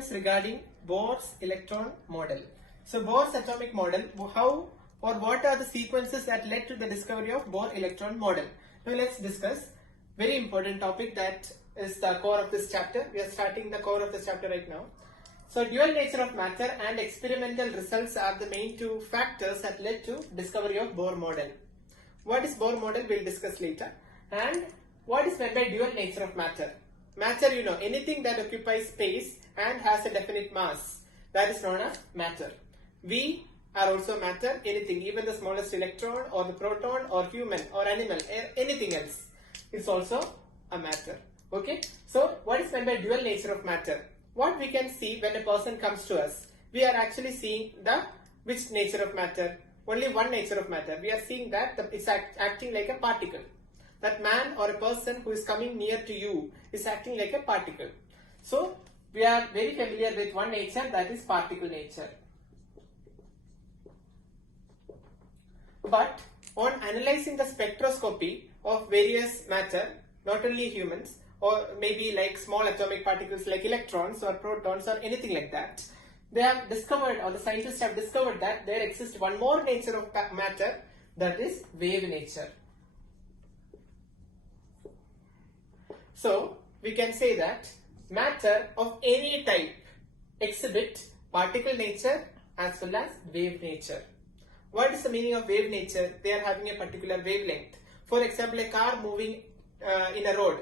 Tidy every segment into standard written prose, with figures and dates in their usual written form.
sequence regarding Bohr's electron model. So Bohr's atomic model, how or what are the sequences that led to the discovery of Bohr electron model? Now let's discuss very important topic that is the core of this chapter. We are starting the core of this chapter right now. So dual nature of matter and experimental results are the main two factors that led to discovery of Bohr model. What is Bohr model? We'll discuss later. And what is meant by dual nature of matter? Matter, you know, anything that occupies space and has a definite mass, that is known as matter. We are also matter, anything, even the smallest electron or the proton or human or animal, anything else is also a matter. Okay, so what is meant by dual nature of matter? What we can see when a person comes to us, we are actually seeing the which nature of matter? Only one nature of matter. We are seeing that it's acting like a particle. That man or a person who is coming near to you is acting like a particle. So we are very familiar with one nature, that is particle nature. But on analyzing the spectroscopy of various matter, not only humans, or maybe like small atomic particles like electrons or protons or anything like that, they have discovered, or the scientists have discovered, that there exists one more nature of matter, that is wave nature. So we can say that matter of any type exhibit particle nature as well as wave nature. What is the meaning of wave nature? They are having a particular wavelength. For example, a car moving in a road.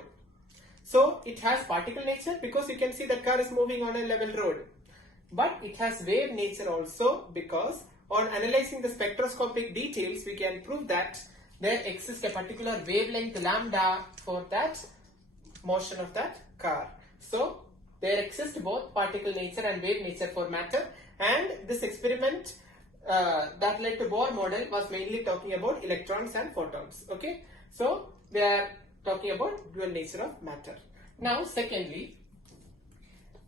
So it has particle nature because you can see that car is moving on a level road. But it has wave nature also because on analyzing the spectroscopic details, we can prove that there exists a particular wavelength lambda for that motion of that car. So there exists both particle nature and wave nature for matter, and this experiment that led to Bohr model was mainly talking about electrons and photons. Okay, so we are talking about dual nature of matter. Now secondly,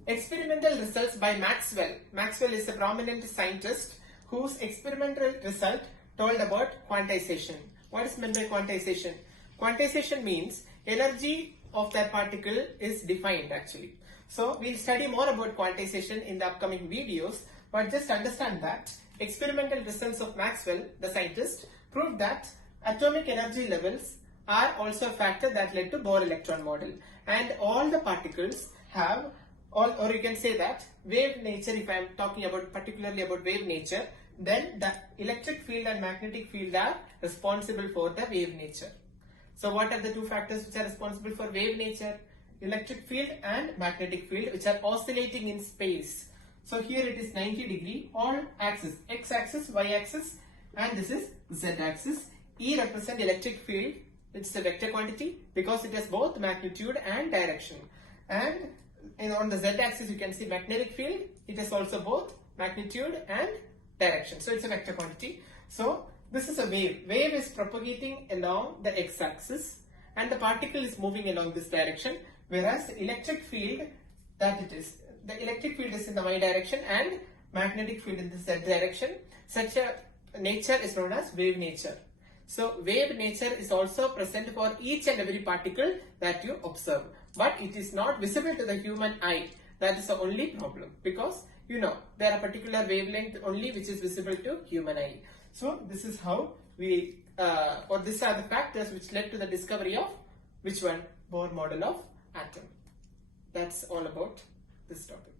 experimental results by Maxwell. Maxwell is a prominent scientist whose experimental result told about quantization. What is meant by quantization? Quantization means energy of that particle is defined actually. So we'll study more about quantization in the upcoming videos, but just understand that experimental results of Maxwell, the scientist, proved that atomic energy levels are also a factor that led to Bohr electron model, and all the particles have, or you can say that wave nature. If I am talking about particularly about wave nature, then the electric field and magnetic field are responsible for the wave nature. So what are the two factors which are responsible for wave nature? Electric field and magnetic field, which are oscillating in space. So here it is 90 degree on axis, x axis, y axis, and this is z axis. E represent electric field. It's a vector quantity because it has both magnitude and direction. And on the z axis you can see magnetic field. It has also both magnitude and direction. So it's a vector quantity. So this is a wave. Wave is propagating along the x-axis and the particle is moving along this direction, whereas the electric field the electric field is in the y direction and magnetic field in the z direction. Such a nature is known as wave nature. So wave nature is also present for each and every particle that you observe, but it is not visible to the human eye. That is the only problem, because you know there are particular wavelength only which is visible to human eye. So this is how we, or these are the factors which led to the discovery of which one? Bohr model of atom. That's all about this topic.